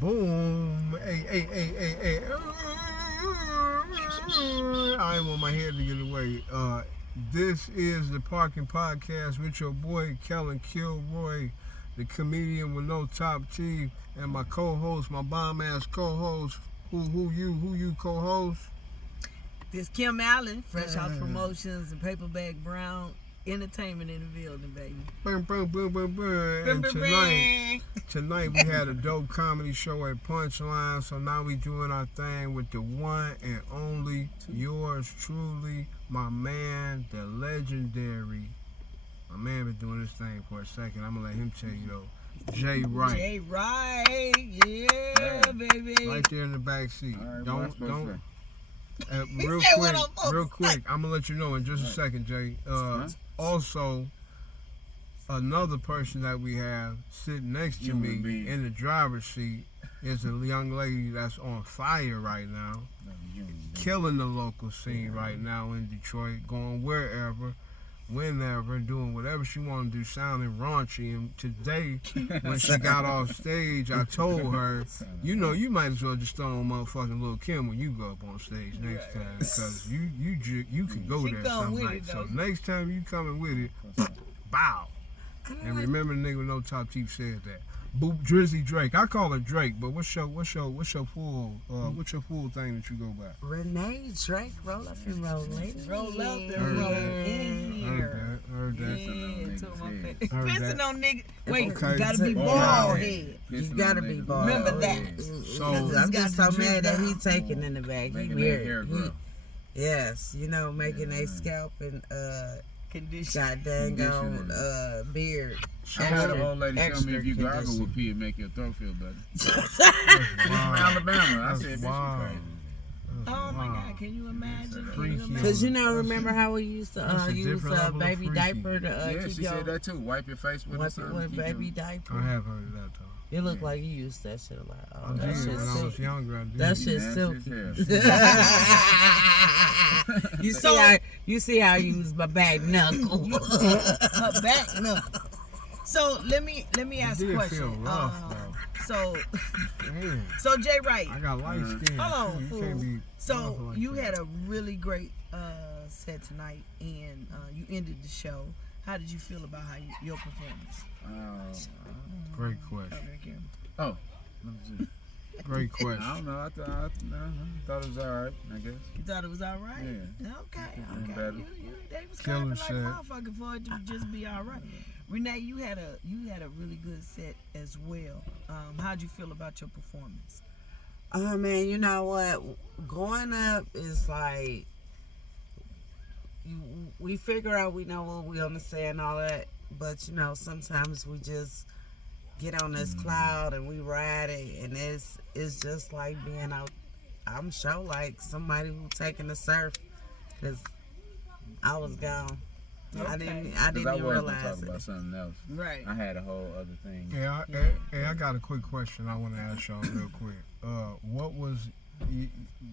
Boom. Hey. I ain't want my head to get away. This is the Parkin Podcast with your boy Kellyn Kilroy, the comedian with no top teeth, and my co-host, my bomb-ass co-host. Who you co-host? This Kim Allen, Fresh House Promotions and Paperback Brown Entertainment in the building, baby. Boom. And tonight we had a dope comedy show at Punchline, so now we doing our thing with the one and only, yours truly, my man, the legendary. My man been doing this thing for a second. I'm gonna let him tell you though. Jay Wright. Jay Wright, yeah, baby. Right there in the back seat. Right, Don't. Real quick, I'm gonna let you know in just a second, Jay. Also, another person that we have sitting next to me in the driver's seat is a young lady that's on fire right now, killing the local scene right now in Detroit, going wherever, whenever, doing whatever she want to do, sounding raunchy. And today, when she got off stage, I told her, you might as well just throw on motherfucking Lil' Kim when you go up on stage next time, because you can go there some night. So next time you coming with it, bow. And remember the nigga with no top teeth said that. Boop Drizzy Drake. I call her Drake, but what's your full thing that you go by? RENE Drake, roll up and roll in. Roll up and roll in here. Heard that. Yeah, to my face. Heard Pissing that. on nigga. Wait, Okay. you gotta be bald head. You gotta be bald. Remember that. So I'm just so got mad that he drip taking in the back. He Making their hair married. grow. Yes, making a scalp and Condition. got dang on beard. I had an old lady tell me if you gargle with pee, it make your throat feel better. From Alabama. I said, bitch, you crazy. Oh my God, can you imagine? Cause remember how we used to use a baby diaper to Yeah, keep she your said that too. Wipe your face with it. wipe it with baby diaper. I have heard of that though. It looked like you used that shit a lot. I Oh, that did shit when I was silky. younger. I did. That shit Nasty silky. You see how I use my back knuckle. Her back, no. So let me ask It a did question. feel rough, though. Damn. So Jay Wright. I got light skin. Hold on, too. You fool. can't be So rough like you that. had a really great set tonight, and you ended the show. How did you feel about your performance? Great question. Oh, let me see. Great I question. don't know. I thought it was all right, I guess. You thought it was all right? Yeah. Okay. Better. They was Kellyn clapping like said- motherfucker for it to just be all right. RENE, you had a really good set as well. How'd you feel about your performance? Oh man, you know what? Growing up is like we figure out we know what we understand and all that, but sometimes we just get on this cloud and we ride it, and it's just like being out. I'm sure like somebody who taking the surf, cause I was gone. Okay. I didn't Because I even was going to realize talk it. about something else. Right. I had a whole other thing. I got a quick question I want to ask y'all real quick. What was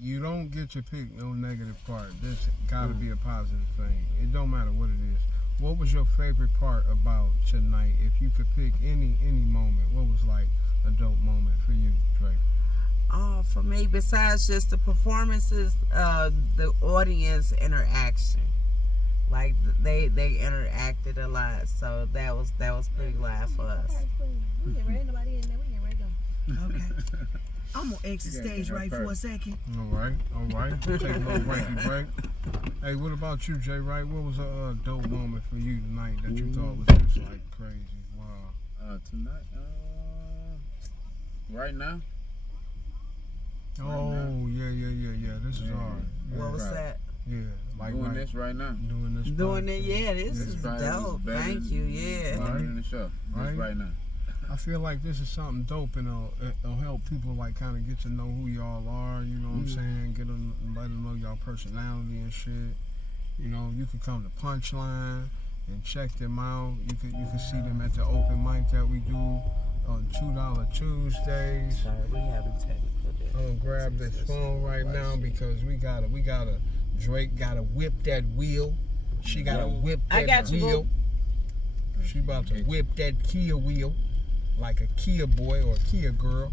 you don't get to pick no negative part. This got to be a positive thing. It don't matter what it is. What was your favorite part about tonight? If you could pick any moment, what was like a dope moment for you, Drake? For me, besides just the performances, the audience interaction. Like they interacted a lot, so that was pretty live for us. Okay. I'm gonna exit stage right for a second. All right. Take a little break. Hey, what about you, Jay Wright? What was a dope moment for you tonight that you thought was just like crazy? Wow. Tonight, right now. Oh, yeah. This is hard. What was that? Yeah, like Doing this right now. Doing this. Doing it, podcast. yeah. This is dope. Thank you, yeah. Right. In the show. Right. Right now. I feel like this is something dope, and it'll help people like kind of get to know who y'all are. You know what I'm saying? Let them know y'all personality and shit. You can come to Punchline and check them out. You can see them at the open mic that we do on $2 Tuesdays. Sorry, we having technical difficulties. I'm gonna grab this phone right now because we gotta Drake gotta whip that wheel. She gotta whip that I got you, wheel. She about to whip that Kia wheel like a Kia boy or a Kia girl.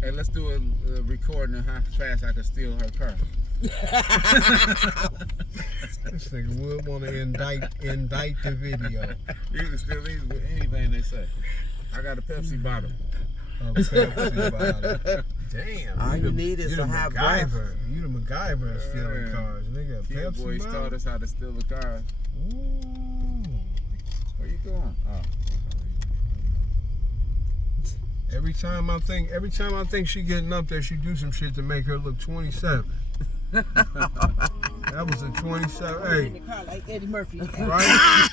Hey, let's do a recording of how fast I can steal her car. This nigga would want to indict the video. You can steal these with anything they say. I got a Pepsi bottle. A Pepsi bottle. Damn. All you need is a hot breath. You the MacGyver of stealing cars. Nigga, a Pepsi Boy bottle? taught us how to steal a car. Ooh. Where you going? Oh. Every time I think she getting up there, she do some shit to make her look 27. That was a 27. Hey, In the car like Eddie Murphy. right?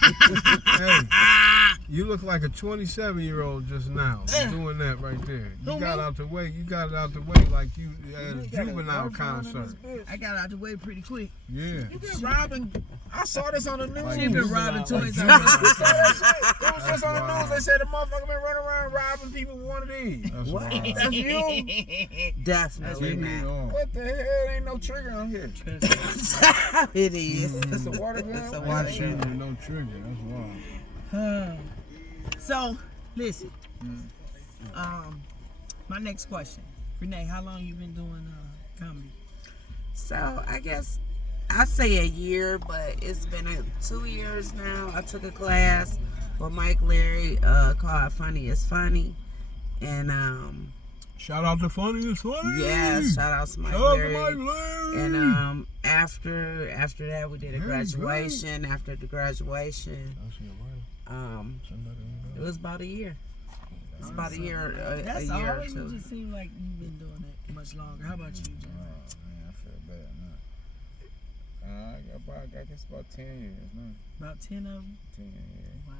Hey, you look like a 27-year-old just now doing that right there. You got out the way. You got it out the way like you at a juvenile concert. I got out the way pretty quick. Yeah. You been robbing. I saw this on the news. She been robbing toys. It was just on the news. They said the motherfucker been running around robbing people with one of these. That's wild. That's you? Definitely Take me not. off. What the hell? Ain't no trigger on here. It is. It's a water gun. It's a I water ain't seen gun. no trigger. That's wild. So, listen. My next question. Renee, how long you been doing comedy? So I guess I say a year, but it's been 2 years now. I took a class with Mike Larry called Funny is Funny. And Shout out to Funny is Funny. yeah, shout out to Mike Shout out to Larry. Mike Larry. And after that we did a graduation. After the graduation, it was about a year. It's about a year, That's a year all. or You two. just seem like you've been doing it much longer. How about you, John? Man, I feel bad now. I guess about 10 years now. About 10 of them? 10 years. Wow.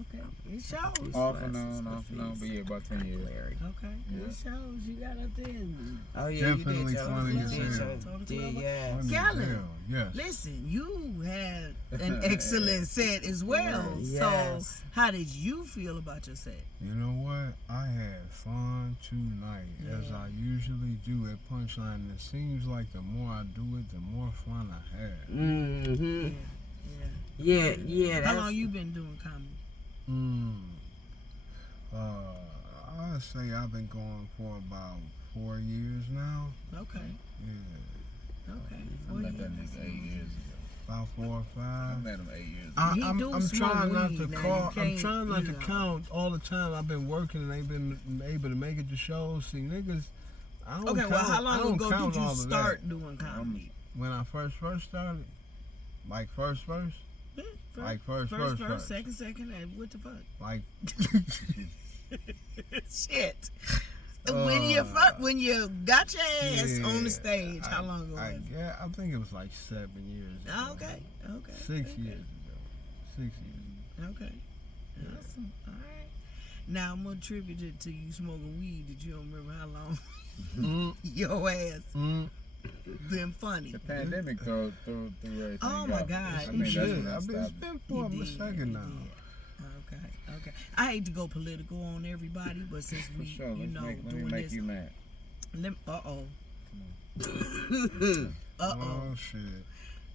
Okay. It shows. Off and on, but yeah, about 10 years. Larry. Okay. Yeah. It shows. You got up there. And Oh yeah, Definitely you did funny your, as you did hell. your, Told it to did, her. yeah. Funny as Kellyn. hell. Yes. listen, you had an excellent set as well. Yes. So, how did you feel about your set? You know what? I had fun tonight, as I usually do at Punchline. It seems like the more I do it, the more fun I have. Mm-hmm. Yeah. Yeah. How long you been doing comedy? I'd say I've been going for about 4 years now. Okay. Yeah, Okay. I met that nigga 8 years ago. about 4 or 5. I met him 8 years ago. He I'm do trying smoke not weed to now. call. You I'm can't, trying not you to know. count all the time I've been working and ain't been able to make it to shows. See, niggas, I don't Okay, count. well, how I long don't ago count did you all of start that. doing comedy? When I first started, like first, Yeah, like first, second, and what the fuck? like Shit. When you got your ass on the stage, how long ago was it? Yeah, I think it was like 7 years ago. Okay. 6 years ago. 6 years. Okay. Awesome. All right. Now I'm gonna attribute it to you smoking weed that you don't remember how long your ass been funny. The pandemic threw everything Oh my off. God. I It think that's Shit, when I it's stopped. been for a second now. Okay. I hate to go political on everybody, but since For we, sure. you Let know, me doing make this, you mad. Uh-oh. Oh shit.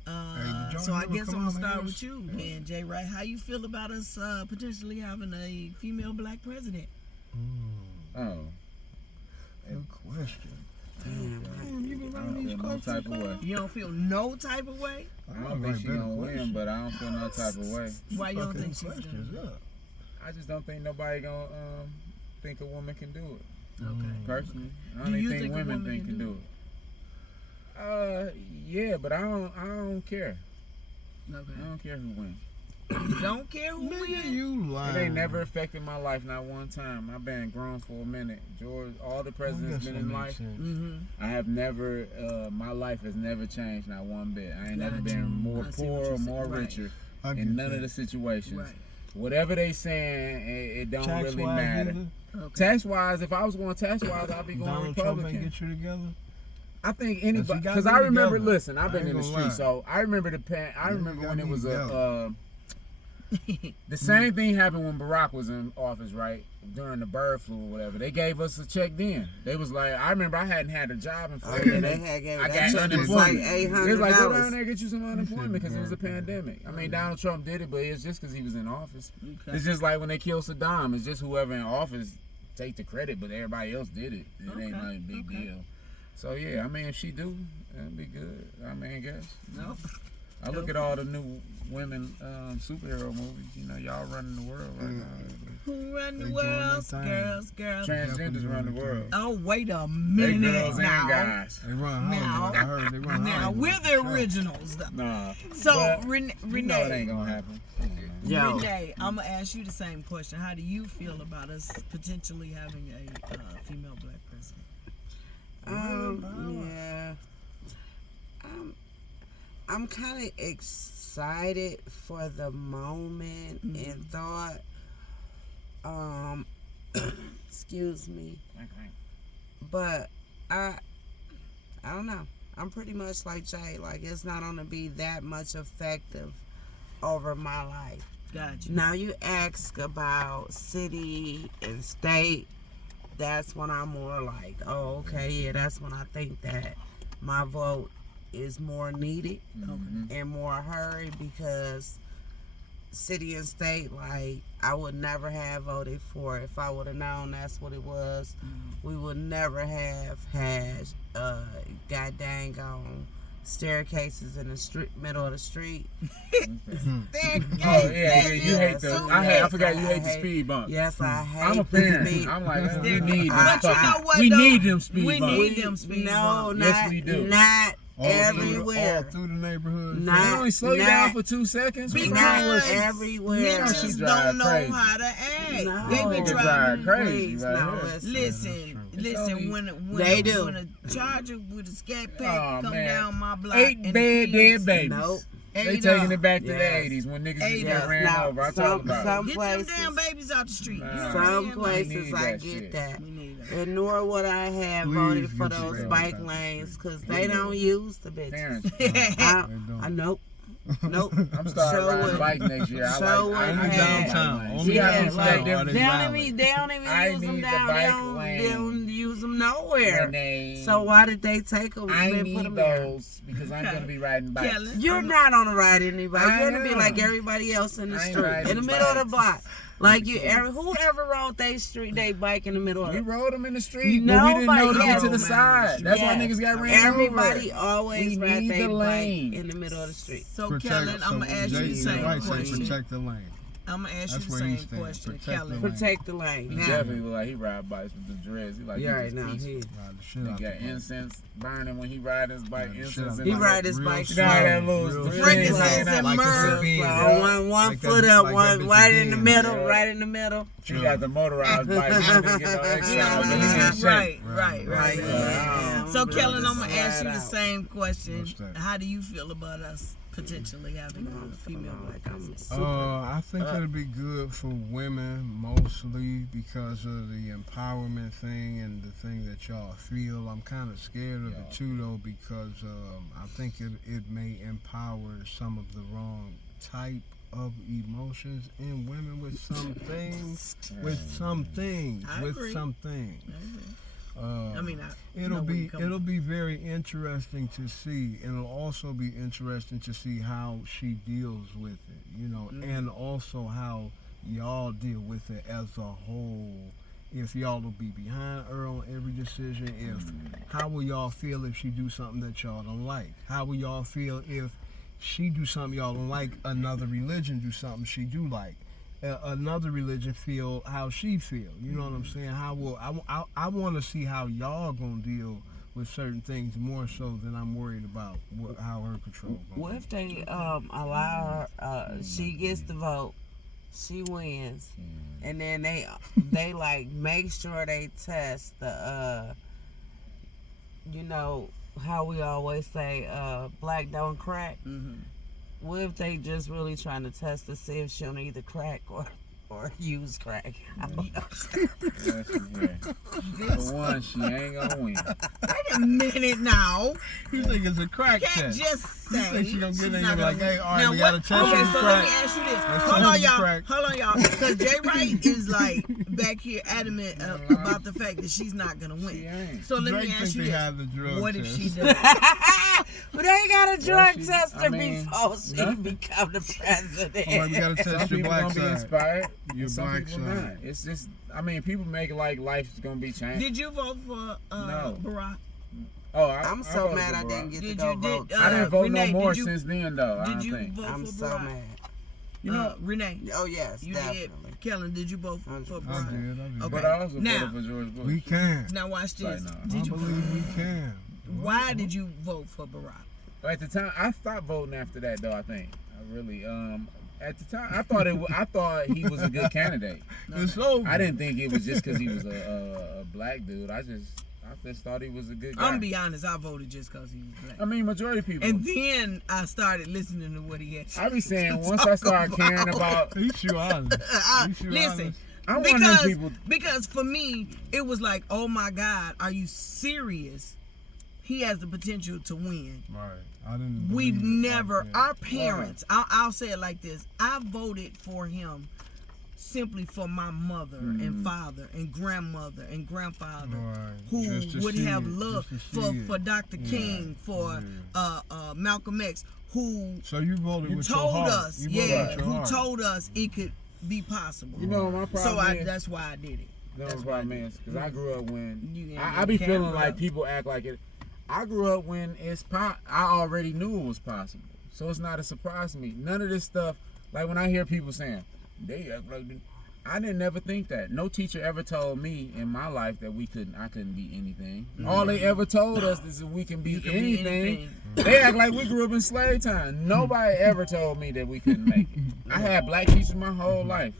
Hey, So I you ever guess come I'm gonna out start here? with you, then, Jay. Right? How you feel about us potentially having a female black president? Oh. Good question. Damn, you been running these no type of way. You don't feel no type of way? I don't think she gonna win, but I don't feel no type of way. Why you don't think she's gonna? I just don't think nobody gonna think a woman can do it. Okay. Personally, I Do don't you even think think a women woman think can can do do it. Yeah, but I don't care. Okay. I don't care who wins. You don't care who Nigga, wins? you lying. It ain't never affected my life, not one time. I've been grown for a minute. George, all the presidents been in life. I have never, my life has never changed, not one bit. I ain't never been more I see poor what or you're more saying. richer I in get none that. of the situations. Right. Whatever they saying, it don't Tax-wise really matter. either? Okay. Tax wise, if I was going tax wise, I'd be going Donald Trump ain't Republican. get you together? I think anybody, got because me I remember. together. Listen, I've I been ain't in the gonna street, lie. so I remember I remember got when it me was together. the same thing happened when Barack was in office, right? During the bird flu or whatever. They gave us a check then. They was like, I remember I hadn't had a job in 4 Oh, yeah, years. they had gave I that got check was unemployment. like They was like, go down $800. there and get you some unemployment because it was a pandemic. I mean, Donald Trump did it, but it's just because he was in office. Okay. It's just like when they killed Saddam. It's just whoever in office take the credit, but everybody else did it. It ain't like a big deal. So yeah, I mean, if she do, that'd be good. I mean, I guess. Nope. I look at all the new women superhero movies. You know, y'all running the world right now. Who run the world? Girls. Transgenders run the world. Oh, wait a They minute girls and now. guys. They run Hollywood. I heard they run Now Hollywood. we're the originals, though. Nah. So but Renee, you know it ain't gonna happen. Yo. Renee, I'm gonna ask you the same question. How do you feel about us potentially having a female black president? Yeah. I'm kind of excited for the moment and thought, excuse me, but I don't know. I'm pretty much like Jay. Like, it's not gonna be that much effective over my life. Gotcha. Now you ask about city and state. That's when I'm more like, oh, okay, yeah, that's when I think that my vote is more needed and more hurried, because city and state, like, I would never have voted for it. If I would have known that's what it was, we would never have had god dang on staircases in the middle of the street. You hate the. I forgot you hate the speed bump. Yes, I hate. I'm a parent. the speed. I'm like, we need But you know what, we though? need them speed We bumps. need them speed bumps. Yes, we do. Not All everywhere. through the neighborhood. They Not, only slow you down for 2 seconds. Because not everywhere. She Niggas drive don't know crazy. how to act. No, They be niggas driving. drive crazy. Please, right no, here. Listen, when They do. when a Charger with a scat pack Oh, come man. down my block, 8 and bad the dead kids, babies. Nope. They ate taking up. it back to Yes. the 80s when niggas Ate just got up. ran Now, over. I some talk about some it. Get places, them damn babies out the street. You know what I'm some saying? We places need I that get shit. that. We need that. And nor would I have Please voted for get those your bike back. lanes, because they don't use the bitches. Parents. I nope. Nope. I'm starting Show riding would- bike next year. I show like would I Only need have- downtown. bike Only lanes. Yeah, downtown. like, Are they they don't valid? even I use them need the down. They bike don't lane. use them nowhere. Renee. So why did they take them I and put need them there? those because I'm gonna be riding bikes. Kellyn. You're not on a ride anybody. I You're gonna be am. like everybody else in the I ain't street, riding in the middle of the bikes. block. Like whoever rode they street, they bike in the middle of We it. rode them in the street, but we didn't know to Nobody get to the else. side. That's why Yes. niggas got ran Everybody over. always We ride need their the bike lane. in the middle of the street. So Kellyn, I'm gonna ask you the Jay, same right, say question. protect the lane. I'm gonna ask you That's the where he same stands. question, Protect the Kellyn. lane. Protect the lane. He Now, definitely look like he ride bikes with the dreads. He like yeah, he right just now. peaceful. He Ride the shit He out got the bike. incense burning when he ride his bike. Ride the shit Incense out in the He the ride his real bike slow, You know how that little real thing slow. Frankincense hanging and out. Like it's a myrrh. bean. So Yeah. one Like foot that- up, like one that bitch right a in the bean. middle, Yeah. right in the middle. She got the motorized bike. She didn't get no exercise. Yeah, but he in shape. right. Yeah. So Kellyn, I'm gonna Slide ask you the out. same question. What's that? How do you feel about us potentially having a female black president? I think it'll be good for women mostly because of the empowerment thing and the thing that y'all feel. I'm kind of scared of it too though because I think it may empower some of the wrong type of emotions in women with some things. I agree. I mean, It'll be very interesting to see, and it'll also be interesting to see how she deals with it, you know, and also how y'all deal with it as a whole. If y'all will be behind her on every decision, how will y'all feel if she do something that y'all don't like? How will y'all feel if she do something y'all don't like? Another religion do something she do like. Another religion feel how she feel. You know what I'm saying? How will I want to see how y'all gonna deal with certain things more so than I'm worried about how her control. What if they allow her? She gets the vote, she wins, and then they like make sure they test the you know how we always say black don't crack. What if they just really trying to test to see if she'll either crack or use crack? I don't know. For one, she ain't gonna win. Wait a minute now. You think it's a crack You can't test? just say. You think she gonna get in she's there not like, gonna hey, all right, now we gotta what- test okay, you so crack. let me ask you this. Let's Hold test on, you y'all. crack. Hold on, y'all. Because Jay Wright is like back here adamant about the fact that she's not gonna She win. ain't. So let Drake me ask think you they this. have the drug What if test. she does? But they got a drug she- tester I mean, before she nothing. become the president. All right, we gotta Some test your people black gonna be side. inspired. Your and some black people side. not. It's just I mean, people make it like life's gonna be changed. Did you vote for No. Barack? Oh, I'm so voted mad for I Barack. didn't get to Did go you- vote. did, I didn't vote Renee, no more did you- since then, though. I Did don't you think. vote I'm for so Barack? mad. You know, Renee, Oh yes, you definitely. did. Kellyn, did you vote for 100%. I Barack? did. Okay. but I also Now- voted for George Bush. We can. Now watch this. Like, no. I Did you? believe we can. Why did you vote for Barack? At the time, I stopped voting after that, though. I think I really. At the time, I thought I thought he was a good candidate. It's over. I didn't think it was just because he was a black dude. I just thought he was a good guy. I'm gonna be honest. I voted just because he was black. I mean, majority of people. And then I started listening to what he had. I be saying once I start caring about, He too honest. He too Listen, honest. I want them people. because for me it was like, oh my God, are you serious? He has the potential to win. Right. I didn't. We've believe it never, like that. our parents, I'll say it like this. I voted for him simply for my mother and father and grandmother and grandfather Right. who Just to would see have it, loved just to see it. for Dr. King, for Malcolm X, who So you voted with your told heart. us, You voted with your who heart. told us it could be possible. You know what my problem So is? that's why I did it. No That's problem is because I grew up when You I be feeling camera like up. people act like it. I grew up when I already knew it was possible, so it's not a surprise to me. None of this stuff, like when I hear people saying they act like, I didn't never think that. No teacher ever told me in my life that I couldn't be anything. All they ever told us is that we can be can be anything. anything. They act like we grew up in slave time. Nobody ever told me that we couldn't make it. I had black teachers my whole life.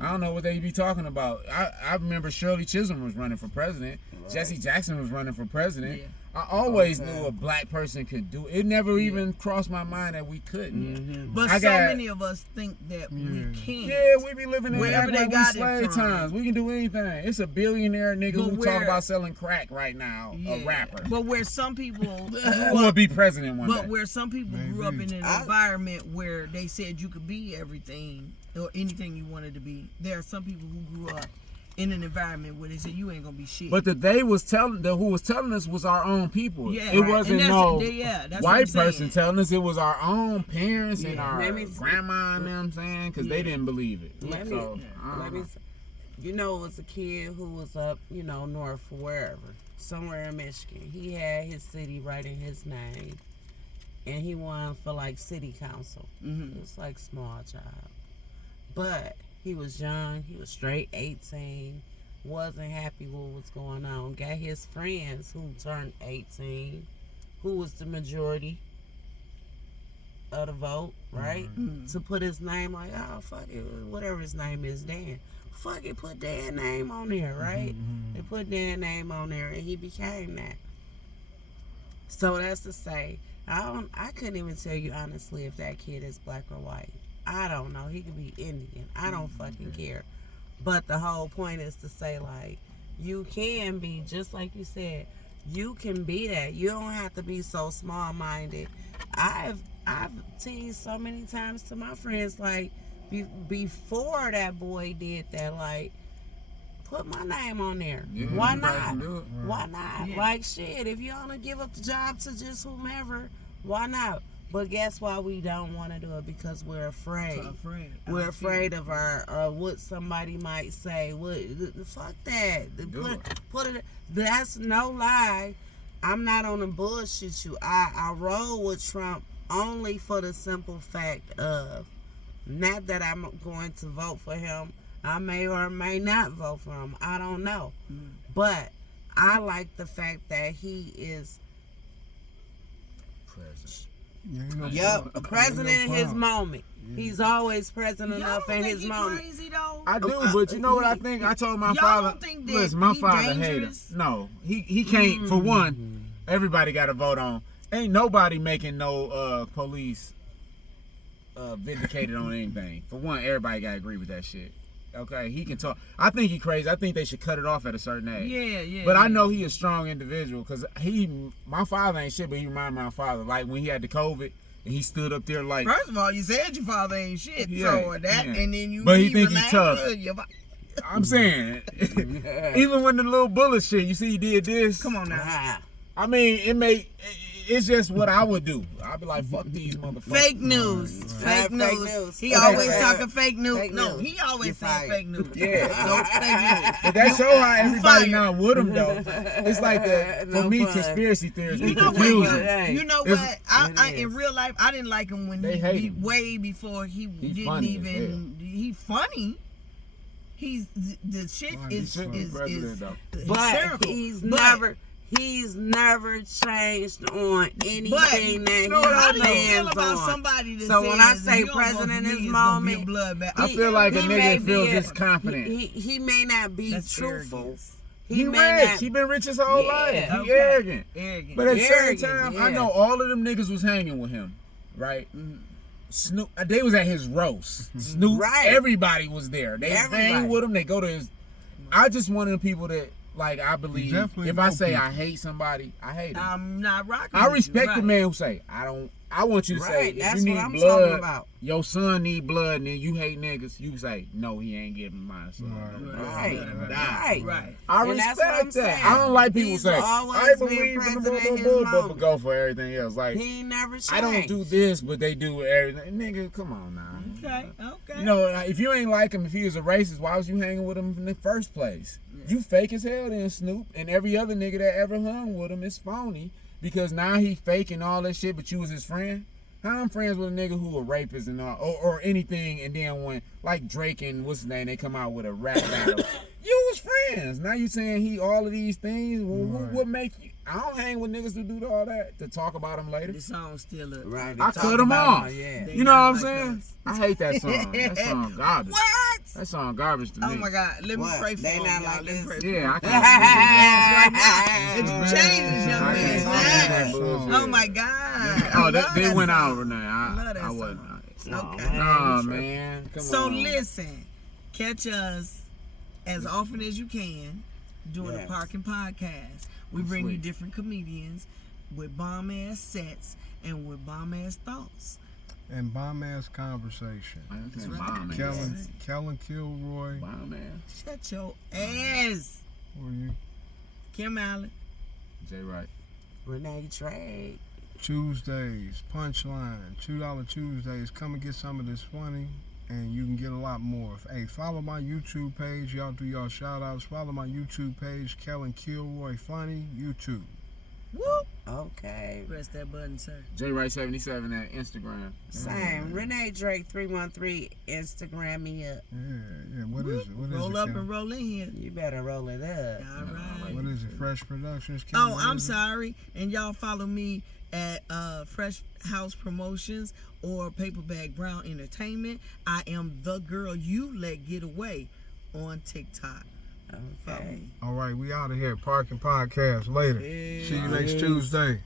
I don't know what they be talking about. I remember Shirley Chisholm was running for president. Jesse Jackson was running for president. Yeah. I always knew a black person could do it. It never even crossed my mind that we couldn't. But I so got- many of us think that we can. Yeah, we be living in Wherever act they like we got it slave from. times. We can do anything. It's a billionaire nigga But who where- talk about selling crack right now, a rapper. But where some people Who grew will up, be president one but day. where some people grew up in Maybe. an environment where they said you could be everything or anything you wanted to be. There are some people who grew up in an environment where they said you ain't gonna be shit. But who was telling us was our own people. Yeah, It right. wasn't And no that's what I'm white saying. person telling us. It was our own parents and Yeah. our Let me see. grandma and them saying because they didn't believe it. Let me, So, I don't let me. know. You know, it was a kid who was up, north or wherever, somewhere in Michigan. He had his city right in his name, and he won for like city council. It was like small job, but he was young. He was straight 18. Wasn't happy with what was going on. Got his friends who turned 18, who was the majority of the vote, right? To put his name like, oh, fuck it, whatever his name is, Dan. Fuck it, put Dan's name on there, right? They put Dan's name on there, and he became that. So that's to say, I couldn't even tell you honestly if that kid is black or white. I don't know. He could be Indian. I don't fucking care. But the whole point is to say, like, you can be, just like you said, you can be that. You don't have to be so small-minded. I've teased so many times to my friends, like, before that boy did that, like, put my name on there. Yeah, Why everybody not? can do it. Why not? Yeah. Like, shit, if you want to give up the job to just whomever, why not? But guess why we don't want to do it? Because we're afraid. We're afraid of what somebody might say. Fuck that. Put it. That's no lie. I'm not on the bullshit you. I roll with Trump only for the simple fact of, not that I'm going to vote for him. I may or may not vote for him. I don't know. But I like the fact that he is President. president in his moment. He's always present enough in his moment. Crazy though? I do, but you know what I think? I told my Y'all father. don't think that Listen, my he father hated. dangerous? No, he can't. For one, everybody got to vote on. Ain't nobody making no police vindicated on anything. For one, everybody got to agree with that shit. Okay, he can talk. I think he crazy. I think they should cut it off at a certain age. Yeah. But I know he a strong individual because my father ain't shit, but he reminded me of my father. Like when he had the COVID and he stood up there like. First of all, you said your father ain't shit. Yeah, so that, yeah. and then you. But he even think he act tough. good, your fa- I'm saying, even when the little bullet shit, you see he did this. Come on now. Ah, I mean, it it's just what I would do. I'd be like, fuck these motherfuckers. Fake news. Right. Fake news. He Okay. always talking fake news. Fake No, news. he always You're saying fired. fake news. Yeah. So fake news. But that show how everybody fired. not with him though. It's like the for No me fun. conspiracy theories You be know confusing. what? Hey. You know It's- what? I it in is. real life, I didn't like him when They hate him. way before he didn't funny as even. He funny. He's the shit Well, he is shouldn't be president, though. But hysterical. he's never changed on anything But that how he do you feel stands about on. somebody that So says when I say you don't vote president for in me, this it's gonna be a moment, bloodbath? I feel like a he may nigga feels be just confident. He may not be That's truthful. arrogance. He may rich. not. He been rich his whole Yeah, life. He okay. arrogant. Arrogant. But at the same Arrogant, time, I yeah. know all of them niggas was hanging with him, right? Snoop, they was at his roast. Snoop, Right. everybody was there. They Everybody. hang with him. They go to his. I just one of the people that, like, I believe definitely if I know say people. I hate somebody, I hate him. I'm not rocking. I with respect you. the man who say I want you to say Right, if that's you what need I'm blood, talking about. your son need blood, and then you hate niggas. You say no, he ain't giving my son. Right. Right. Right. I And that's respect what I'm that. saying. I don't like people He's say always I been believe in the president in his but moment. go for everything else. Like He ain't never changed. I don't do this, but they do everything. Nigga, come on now. Okay. Okay. You know, if you ain't like him, if he was a racist, why was you hanging with him in the first place? You fake as hell then, Snoop, and every other nigga that ever hung with him is phony because now he faking all that shit, but you was his friend. How I'm friends with a nigga who a rapist and all, or anything, and then when like Drake and what's his name, they come out with a rap battle, you was friends. Now you saying he all of these things. Well, what make you? I don't hang with niggas who do all that to talk about them later. The song's still up. Right. I cut him off. Yeah. You know what I'm They saying? not like us. I hate that song. That song garbage. What? That song garbage to me. Oh my God! Let me What? pray for They him. not y'all. like Let me this? pray for Yeah, I him. can't. It's changes, young I man. can't stand that bullshit. Oh my God! Oh, I love they that went out, song. Renee. I love that I wasn't. song. Okay. Nah, man. Come So on. listen, catch us as often as you can doing Yes. the Parkin podcast. We bring you Sweet. different comedians with bomb ass sets and with bomb ass thoughts. And bomb ass conversation. That's right. Kellyn Kilroy. Wow, man. Shut your ass, Who are you? Kim Allen. Jay Wright. Renee Trade. Tuesdays, Punchline, $2 Tuesdays. Come and get some of this funny, and you can get a lot more. Hey, follow my YouTube page. Y'all do y'all shout outs. Follow my YouTube page, Kellyn Kilroy Funny, YouTube. Whoop. Okay. Press that button, sir. Jay Wright 77 at Instagram. Same. Renee Drake 313. Instagram me up. Yeah. What is it? What is Roll it, up Kellyn? and roll in here. You better roll it up. All right. What is it? Fresh Productions? Oh, Kellyn? What I'm is it? sorry. And y'all follow me at Fresh House Promotions or Paperback Brown Entertainment. I am the girl you let get away on TikTok. Follow Okay. me. All right, we out of here. Parking Podcast later. See you next Tuesday.